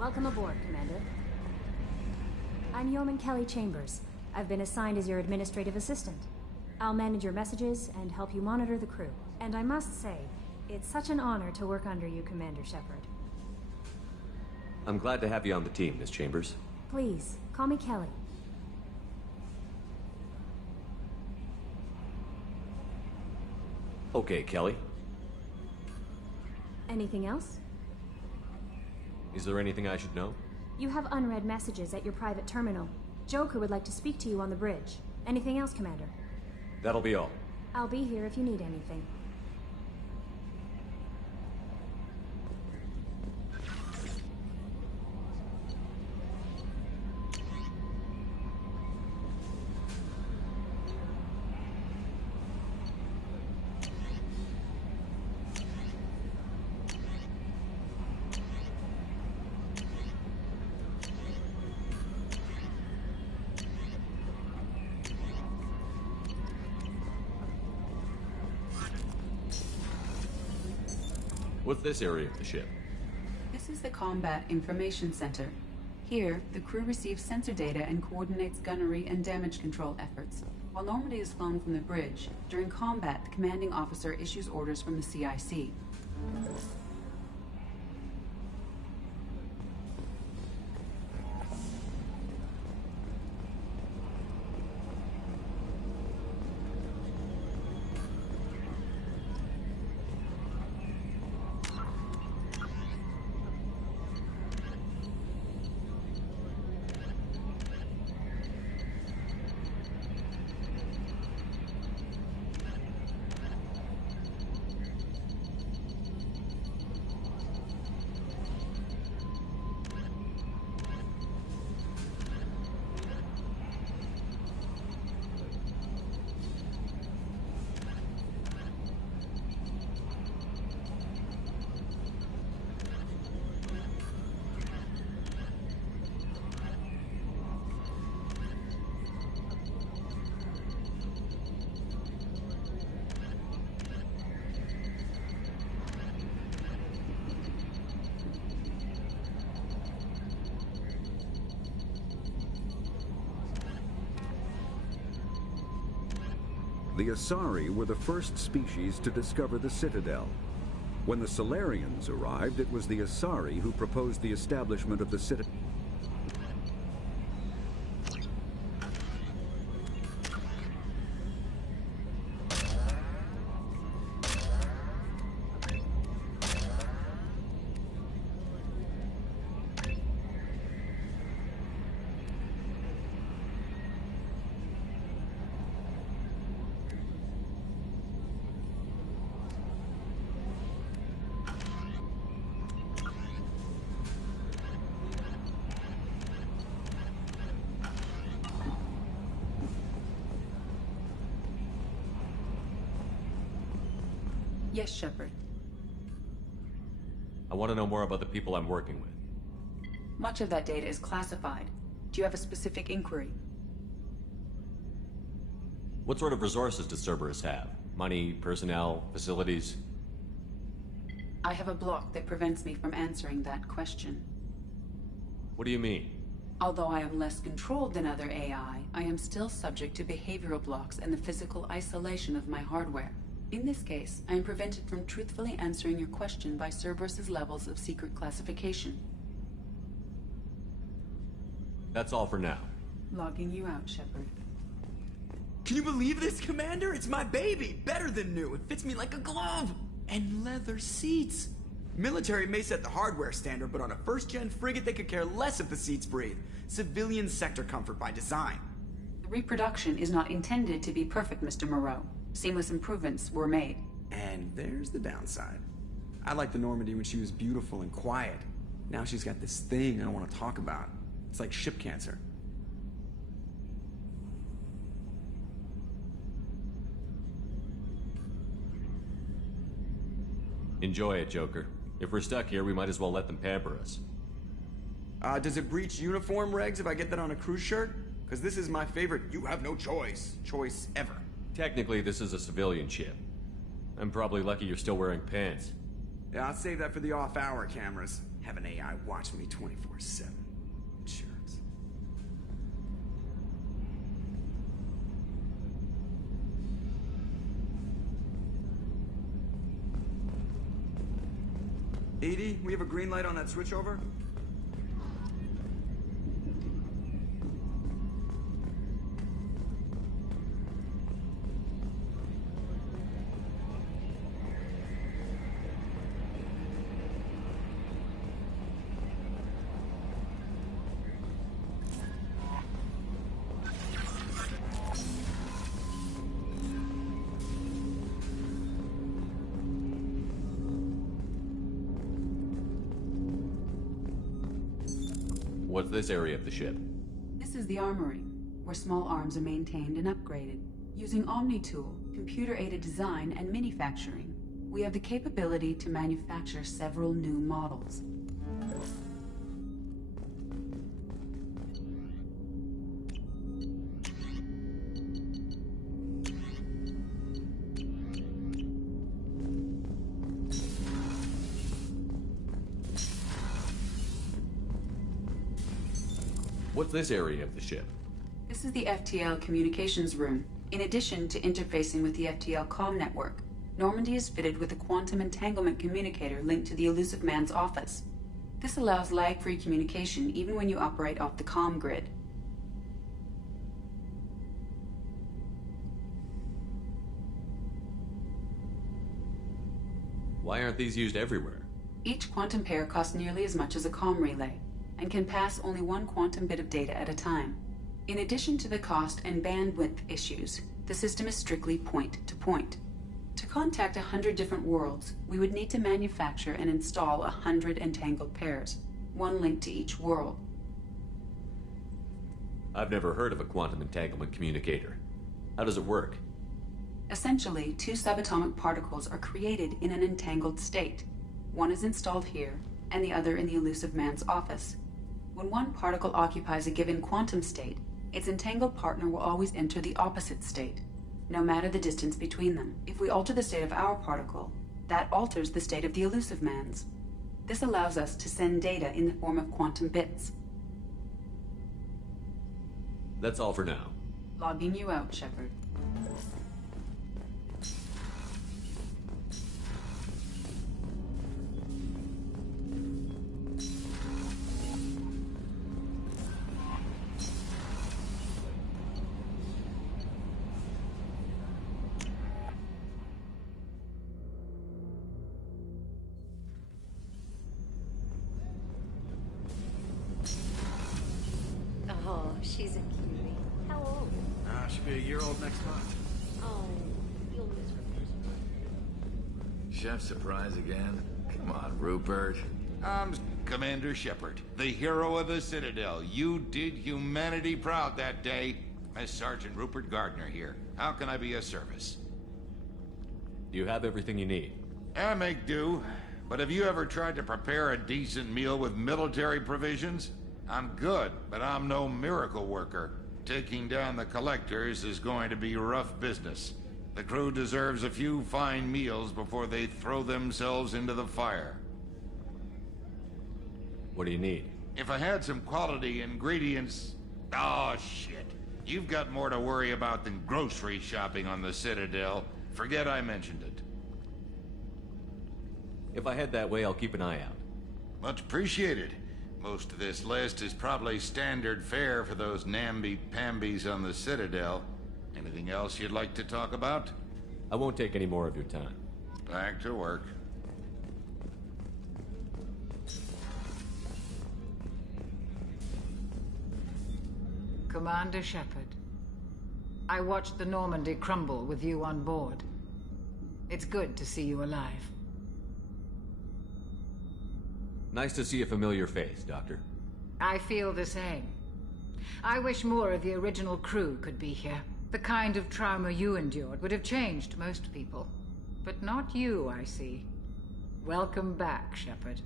Welcome aboard, Commander. I'm Yeoman Kelly Chambers. I've been assigned as your administrative assistant. I'll manage your messages and help you monitor the crew. And I must say, it's such an honor to work under you, Commander Shepard. I'm glad to have you on the team, Miss Chambers. Please, call me Kelly. Okay, Kelly. Anything else? Is there anything I should know? You have unread messages at your private terminal. Joker would like to speak to you on the bridge. Anything else, Commander? That'll be all. I'll be here if you need anything. What's this area of the ship? This is the Combat Information Center. Here, the crew receives sensor data and coordinates gunnery and damage control efforts. While Normandy is flown from the bridge, during combat, the commanding officer issues orders from the CIC. The Asari were the first species to discover the Citadel. When the Salarians arrived, it was the Asari who proposed the establishment of the Citadel. Yes, Shepard. I want to know more about the people I'm working with. Much of that data is classified. Do you have a specific inquiry? What sort of resources does Cerberus have? Money, personnel, facilities? I have a block that prevents me from answering that question. What do you mean? Although I am less controlled than other AI, I am still subject to behavioral blocks and the physical isolation of my hardware. In this case, I am prevented from truthfully answering your question by Cerberus's levels of secret classification. That's all for now. Logging you out, Shepard. Can you believe this, Commander? It's my baby! Better than new. It fits me like a glove! And leather seats! Military may set the hardware standard, but on a first-gen frigate they could care less if the seats breathe. Civilian sector comfort by design. The reproduction is not intended to be perfect, Mr. Moreau. Seamless improvements were made. And there's the downside. I liked the Normandy when she was beautiful and quiet. Now she's got this thing I don't want to talk about. It's like ship cancer. Enjoy it, Joker. If we're stuck here, we might as well let them pamper us. Does it breach uniform regs if I get that on a cruise shirt? Because this is my favorite you have no choice ever. Technically, this is a civilian ship. I'm probably lucky you're still wearing pants. Yeah, I'll save that for the off-hour cameras. have an AI watching me 24/7. Jerks. EDI, we have a green light on that switchover? What's this area of the ship? This is the armory, where small arms are maintained and upgraded. Using OmniTool, computer-aided design, and manufacturing, we have the capability to manufacture several new models. What's this area of the ship? This is the FTL communications room. In addition to interfacing with the FTL comm network, Normandy is fitted with a quantum entanglement communicator linked to the Elusive Man's office. This allows lag-free communication even when you operate off the comm grid. Why aren't these used everywhere? Each quantum pair costs nearly as much as a comm relay, and can pass only one quantum bit of data at a time. In addition to the cost and bandwidth issues, the system is strictly point-to-point. To contact 100 different worlds, we would need to manufacture and install 100 entangled pairs, one linked to each world. I've never heard of a quantum entanglement communicator. How does it work? Essentially, two subatomic particles are created in an entangled state. One is installed here, and the other in the Elusive Man's office. When one particle occupies a given quantum state, its entangled partner will always enter the opposite state, no matter the distance between them. If we alter the state of our particle, that alters the state of the Elusive Man's. This allows us to send data in the form of quantum bits. That's all for now. Logging you out, Shepard. Oh, she's a cutie. How old? She'll be a year old next month. Oh, you'll miss her. Chef surprise again? Come on, Rupert. I'm Commander Shepard, the hero of the Citadel. You did humanity proud that day. As Sergeant Rupert Gardner here. How can I be of service? Do you have everything you need? I make do. But have you ever tried to prepare a decent meal with military provisions? I'm good, but I'm no miracle worker. Taking down the collectors is going to be rough business. The crew deserves a few fine meals before they throw themselves into the fire. What do you need? If I had some quality ingredients... Oh, shit. You've got more to worry about than grocery shopping on the Citadel. Forget I mentioned it. If I head that way, I'll keep an eye out. Much appreciated. Most of this list is probably standard fare for those namby-pambies on the Citadel. Anything else you'd like to talk about? I won't take any more of your time. Back to work. Commander Shepard, I watched the Normandy crumble with you on board. It's good to see you alive. Nice to see a familiar face, Doctor. I feel the same. I wish more of the original crew could be here. The kind of trauma you endured would have changed most people. But not you, I see. Welcome back, Shepard.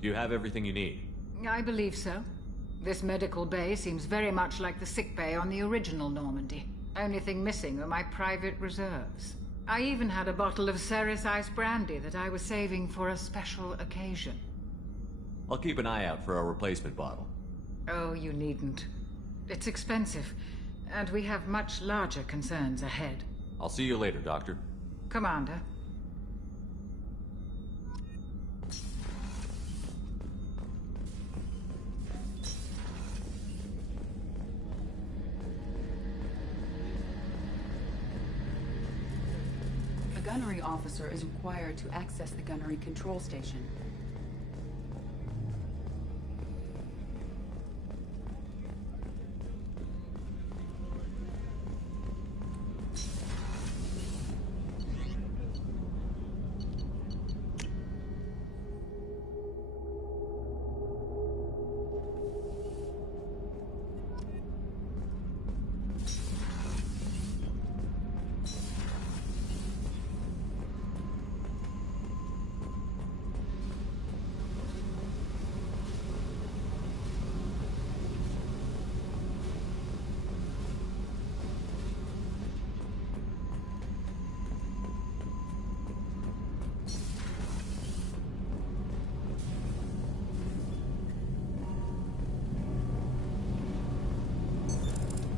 Do you have everything you need? I believe so. This medical bay seems very much like the sick bay on the original Normandy. Only thing missing are my private reserves. I even had a bottle of Ceres Ice brandy that I was saving for a special occasion. I'll keep an eye out for a replacement bottle. Oh, you needn't. It's expensive, and we have much larger concerns ahead. I'll see you later, Doctor. Commander. A gunnery officer is required to access the gunnery control station.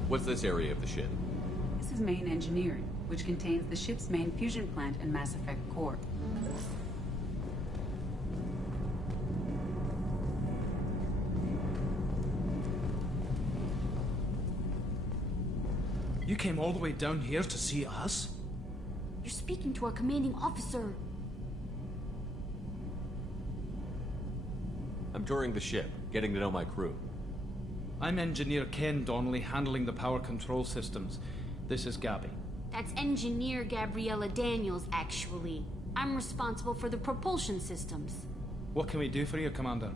What's this area of the ship? This is main engineering, which contains the ship's main fusion plant and Mass Effect core. You came all the way down here to see us? You're speaking to our commanding officer. I'm touring the ship, getting to know my crew. I'm Engineer Ken Donnelly, handling the power control systems. This is Gabby. That's Engineer Gabriella Daniels, actually. I'm responsible for the propulsion systems. What can we do for you, Commander?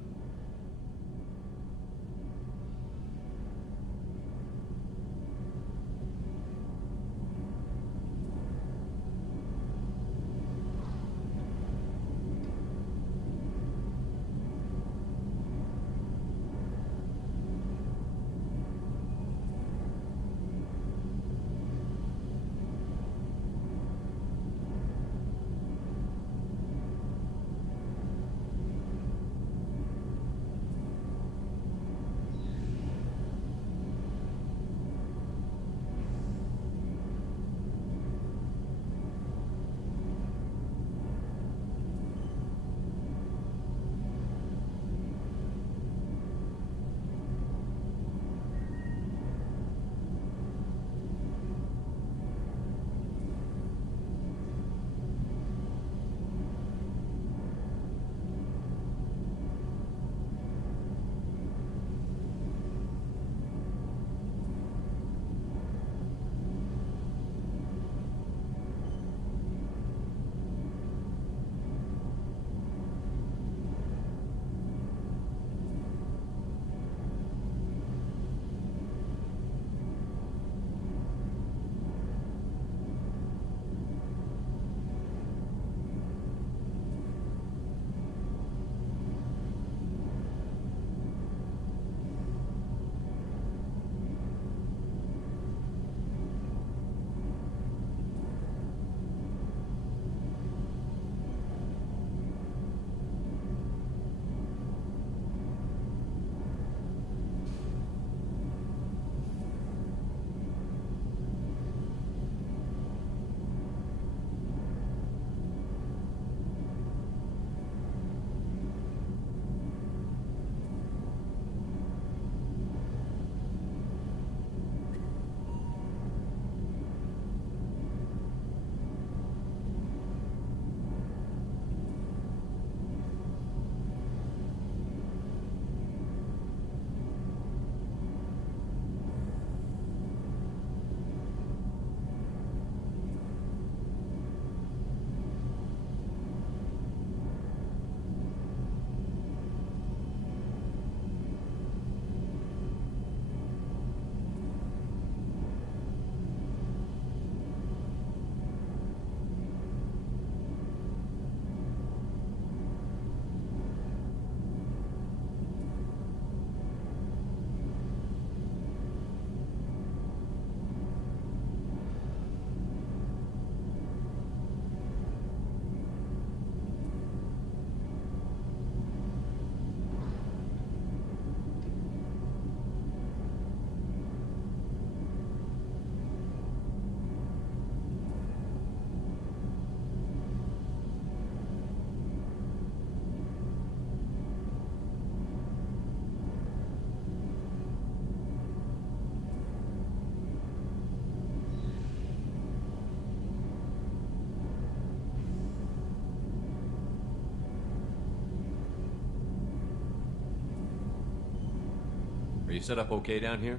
Are you set up okay down here?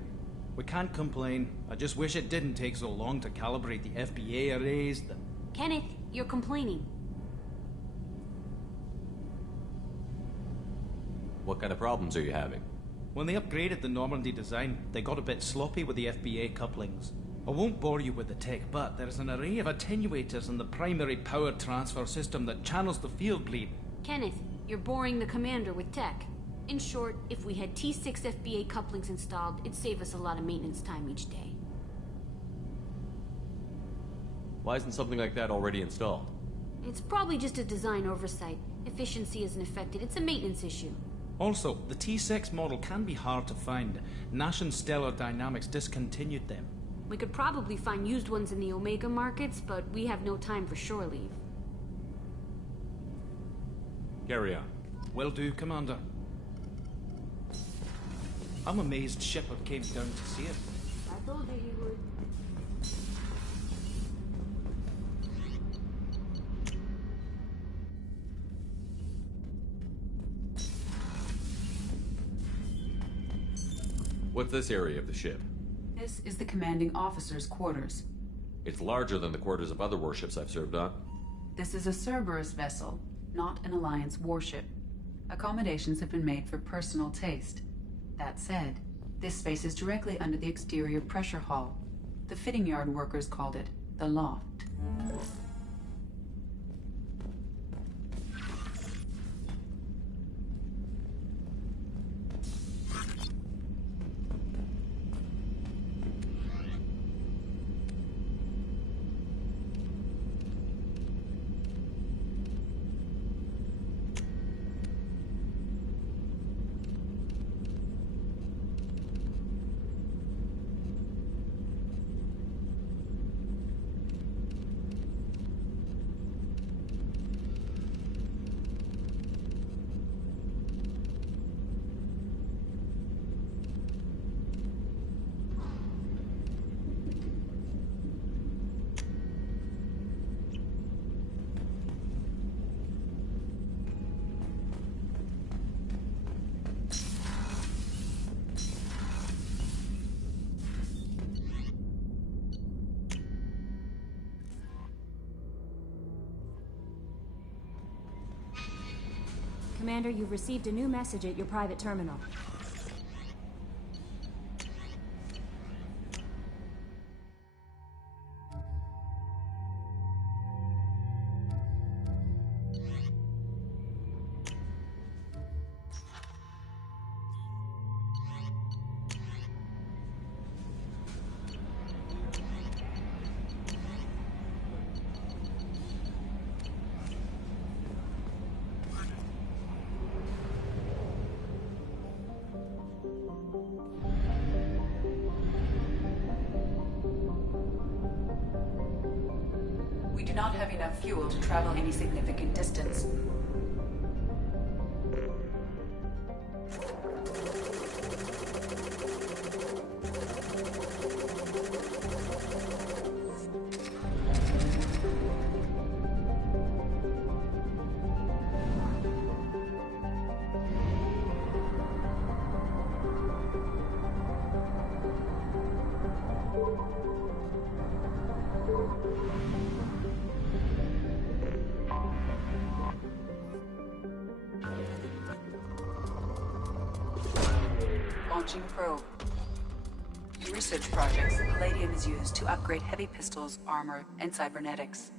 We can't complain. I just wish it didn't take so long to calibrate the FBA arrays. Kenneth, you're complaining. What kind of problems are you having? When they upgraded the Normandy design, they got a bit sloppy with the FBA couplings. I won't bore you with the tech, but there's an array of attenuators in the primary power transfer system that channels the field bleed. Kenneth, you're boring the commander with tech. In short, if we had T6 FBA couplings installed, it'd save us a lot of maintenance time each day. Why isn't something like that already installed? It's probably just a design oversight. Efficiency isn't affected. It's a maintenance issue. Also, the T6 model can be hard to find. Nash and Stellar Dynamics discontinued them. We could probably find used ones in the Omega markets, but we have no time for shore leave. Carry on. Will do, Commander. I'm amazed Shepard came down to see it. I told you he would. What's this area of the ship? This is the commanding officer's quarters. It's larger than the quarters of other warships I've served on. This is a Cerberus vessel, not an Alliance warship. Accommodations have been made for personal taste. That said, this space is directly under the exterior pressure hull. The fitting yard workers called it the loft. Commander, you've received a new message at your private terminal. We do not have enough fuel to travel any significant distance. Launching probe. In research projects, palladium is used to upgrade heavy pistols, armor, and cybernetics.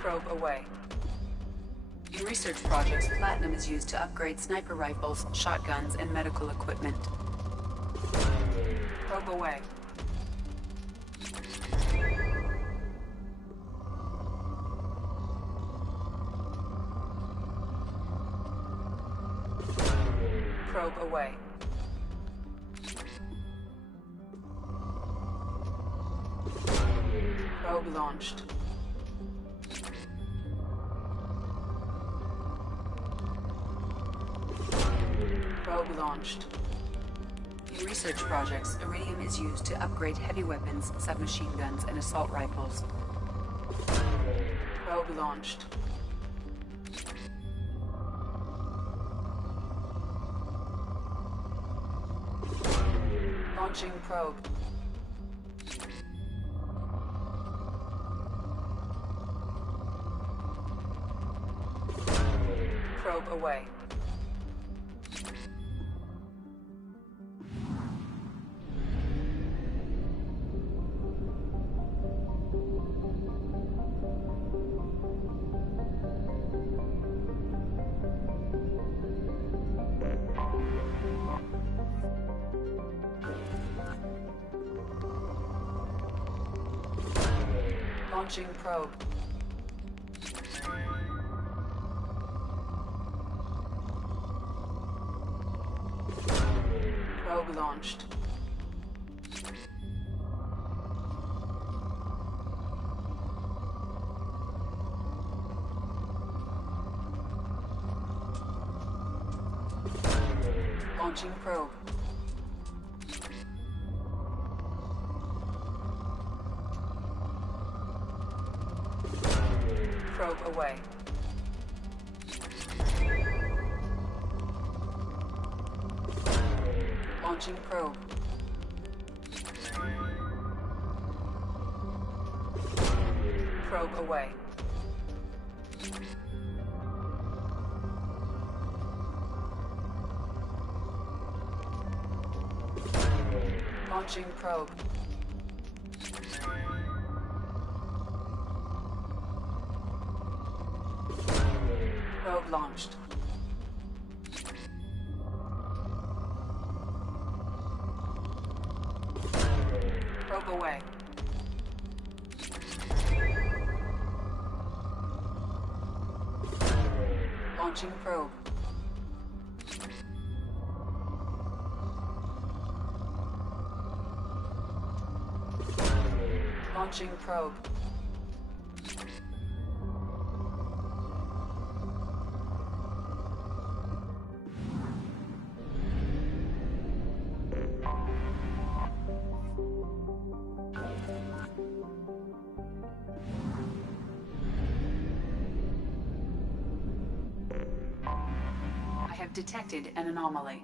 Probe away. In research projects, platinum is used to upgrade sniper rifles, shotguns, and medical equipment. Probe away. Probe away. Probe launched. Probe launched. In research projects, iridium is used to upgrade heavy weapons, submachine guns, and assault rifles. Probe launched. Launching probe. Probe away. Launching probe. Probe launched. Launching probe. Probe away. Launching probe. Probe away. Launching probe. Probe launched. Probe away. Launching probe. Launching probe. I have detected an anomaly.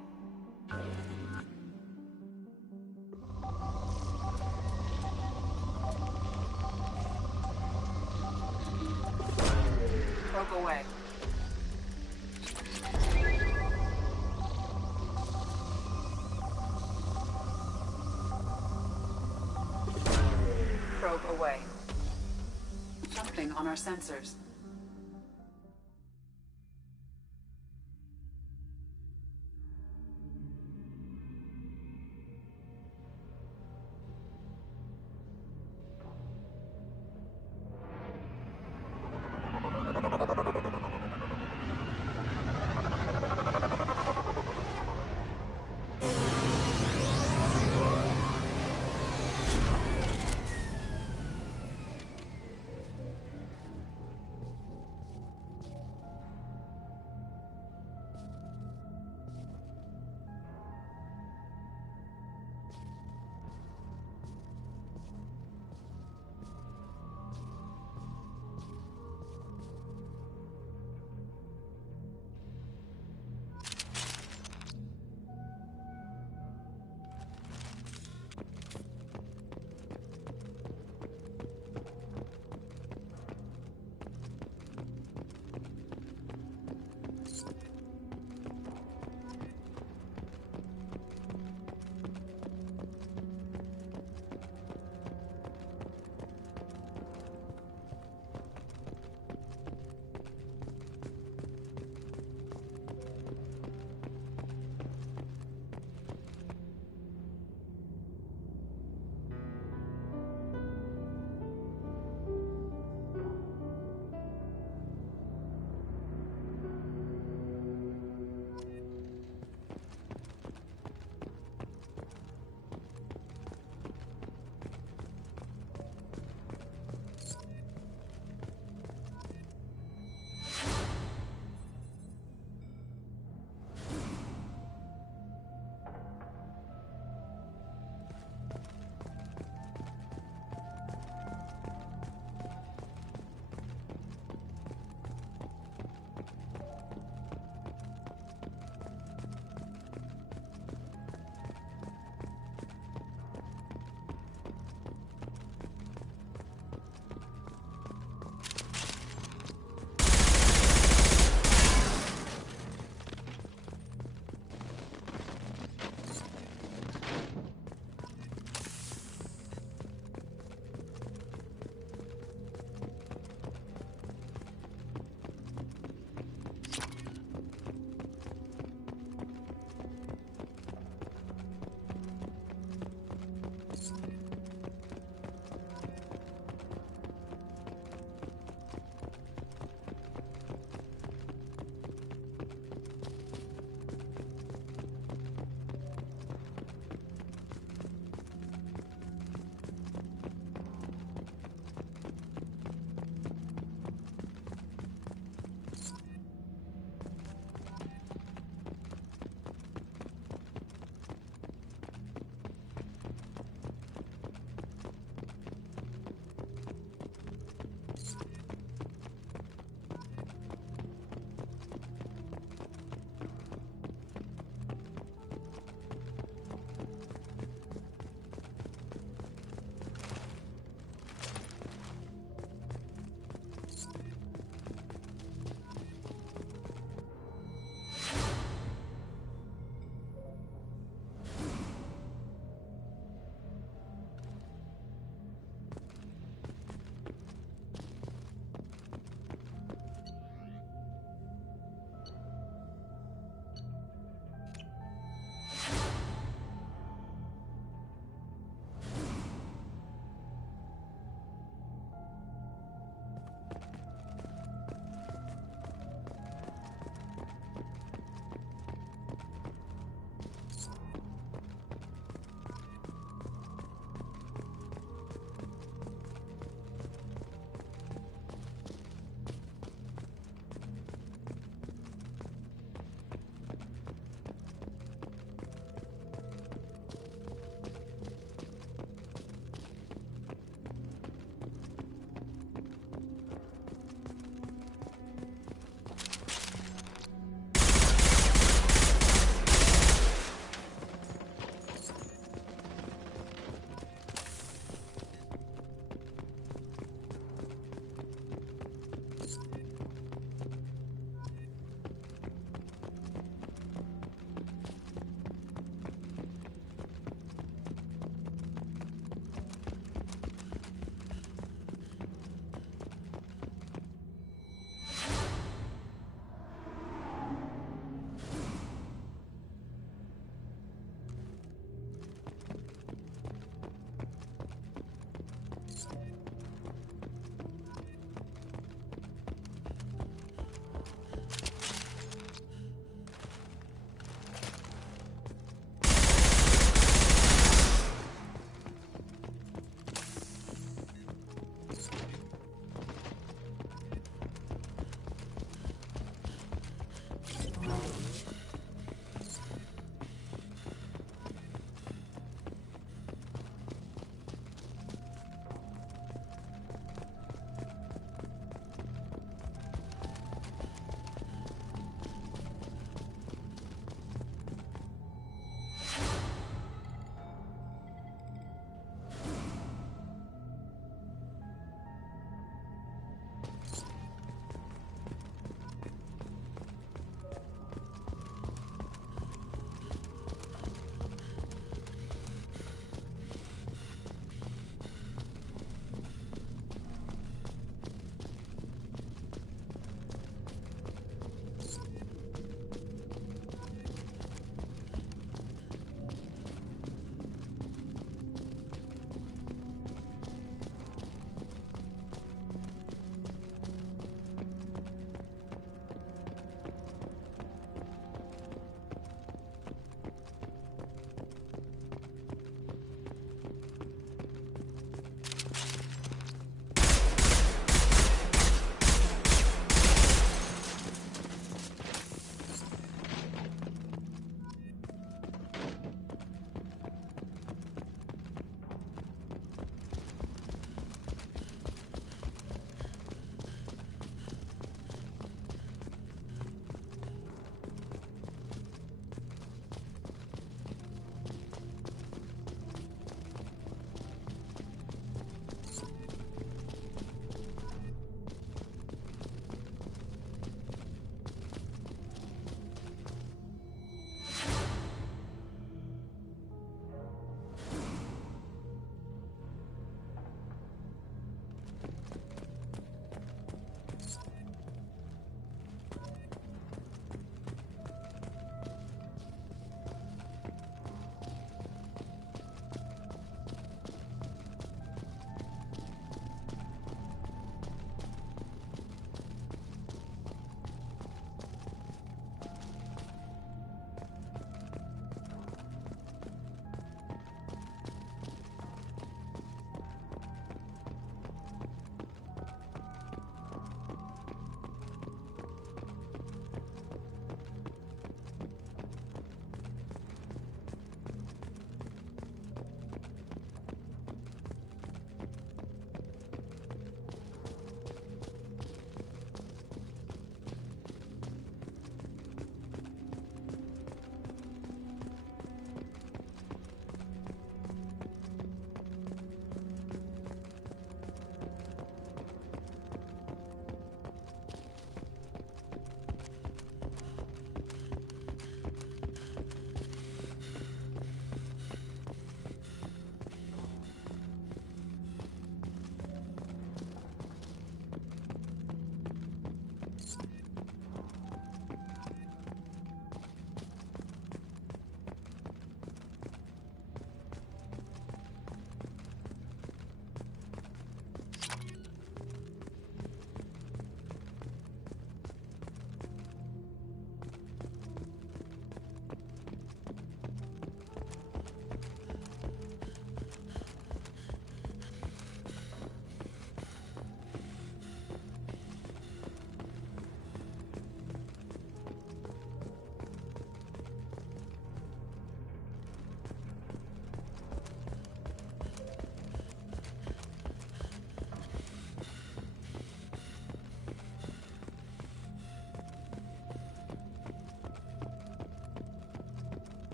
Probe away. Probe away. Something on our sensors.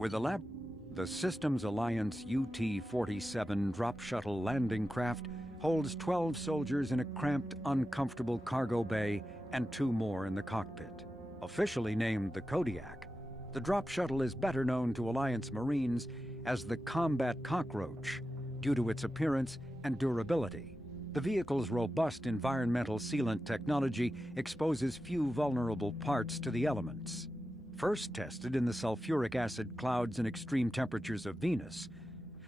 With the Systems Alliance UT-47 drop shuttle landing craft holds 12 soldiers in a cramped, uncomfortable cargo bay and 2 more in the cockpit. Officially named the Kodiak, the drop shuttle is better known to Alliance Marines as the Combat Cockroach due to its appearance and durability. The vehicle's robust environmental sealant technology exposes few vulnerable parts to the elements. First tested in the sulfuric acid clouds and extreme temperatures of Venus,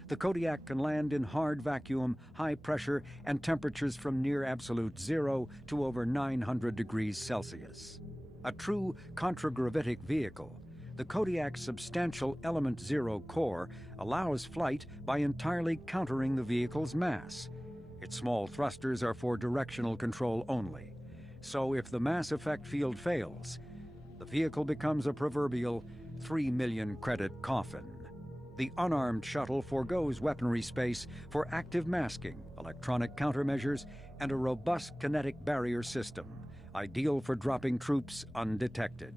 the Kodiak can land in hard vacuum, high pressure, and temperatures from near absolute zero to over 900 degrees Celsius. A true contragravitic vehicle, the Kodiak's substantial Element Zero core allows flight by entirely countering the vehicle's mass. Its small thrusters are for directional control only. So if the mass effect field fails, the vehicle becomes a proverbial 3 million credit coffin. The unarmed shuttle forgoes weaponry space for active masking, electronic countermeasures, and a robust kinetic barrier system, ideal for dropping troops undetected.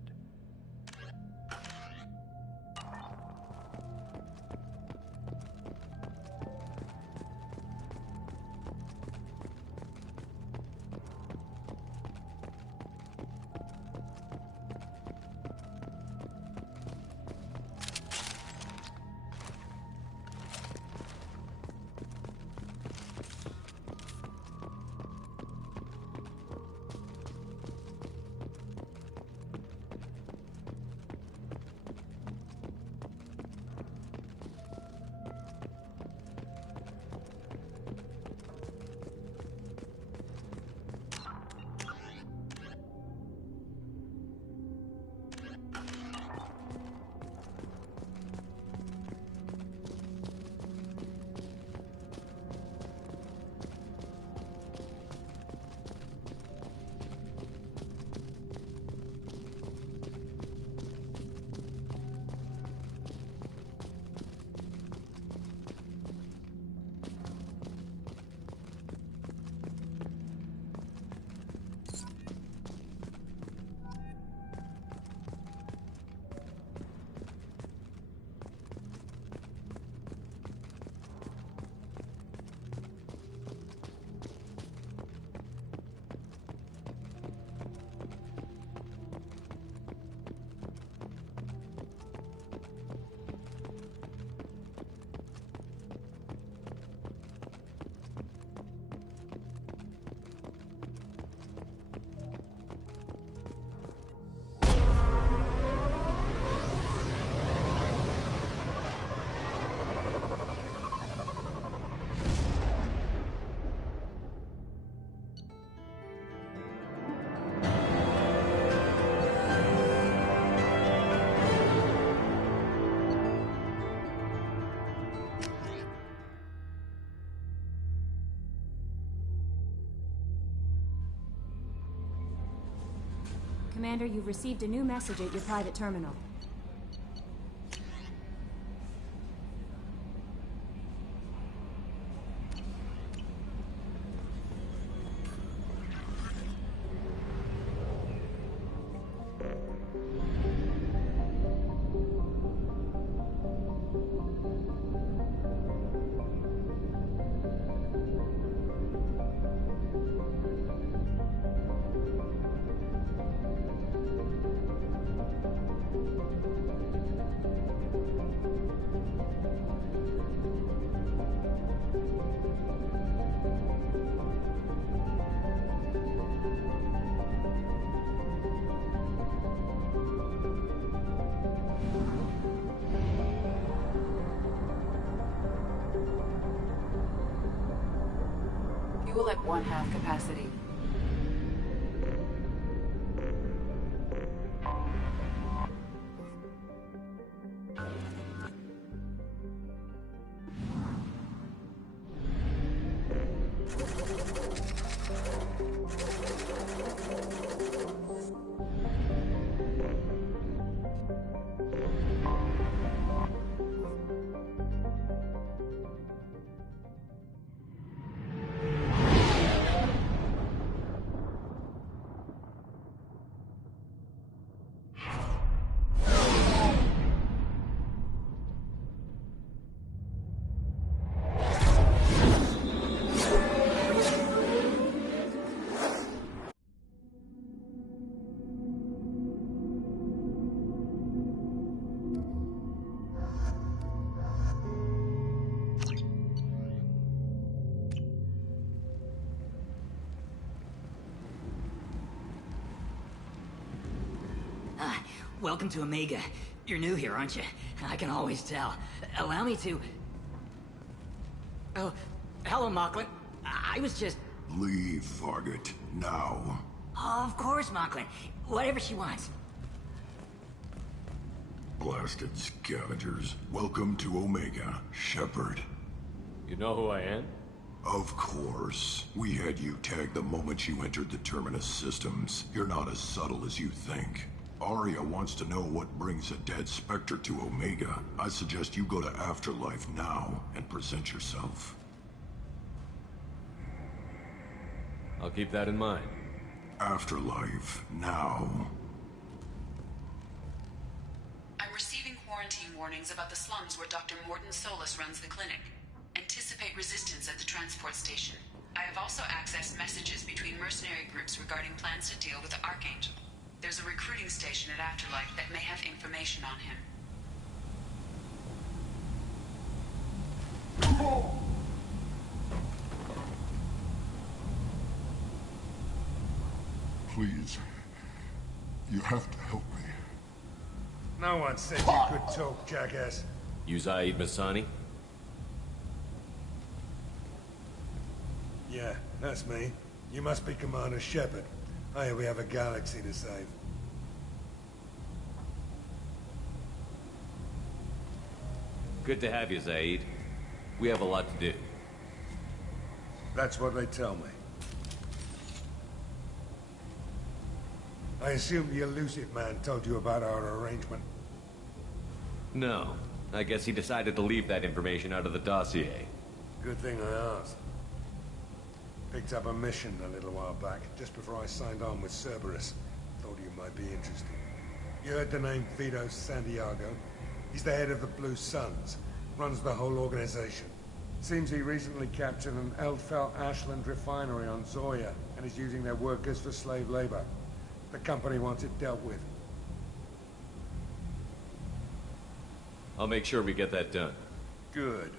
Commander, you've received a new message at your private terminal. Fuel at 1/2 capacity. Welcome to Omega. You're new here, aren't you? I can always tell. Allow me to... Oh, hello, Mocklin. I was just... Leave, Fargate. Now. Oh, of course, Mocklin. Whatever she wants. Blasted scavengers. Welcome to Omega, Shepard. You know who I am? Of course. We had you tagged the moment you entered the Terminus systems. You're not as subtle as you think. Aria wants to know what brings a dead Spectre to Omega. I suggest you go to Afterlife now and present yourself. I'll keep that in mind. Afterlife now. I'm receiving quarantine warnings about the slums where Dr. Morton Solus runs the clinic. Anticipate resistance at the transport station. I have also accessed messages between mercenary groups regarding plans to deal with the Archangel. There's a recruiting station at Afterlife that may have information on him. Please. You have to help me. No one said you could talk, jackass. You Zaid Masani? Yeah, that's me. You must be Commander Shepard. Hey, we have a galaxy to save. Good to have you, Zaid. We have a lot to do. That's what they tell me. I assume the Elusive Man told you about our arrangement. No. I guess he decided to leave that information out of the dossier. Good thing I asked. Picked up a mission a little while back, just before I signed on with Cerberus. Thought you might be interested. You heard the name Vito Santiago? He's the head of the Blue Suns. Runs the whole organization. Seems he recently captured an Eldfell Ashland refinery on Zoya, and is using their workers for slave labor. The company wants it dealt with. I'll make sure we get that done. Good.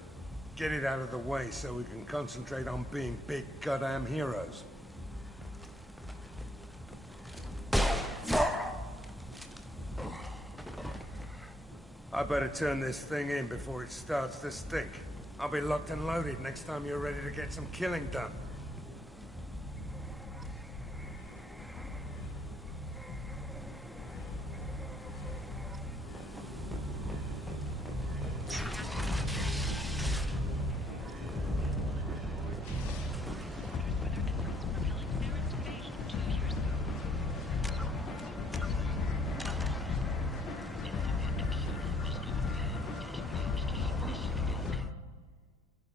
Get it out of the way so we can concentrate on being big goddamn heroes. I better turn this thing in before it starts to stink. I'll be locked and loaded next time you're ready to get some killing done.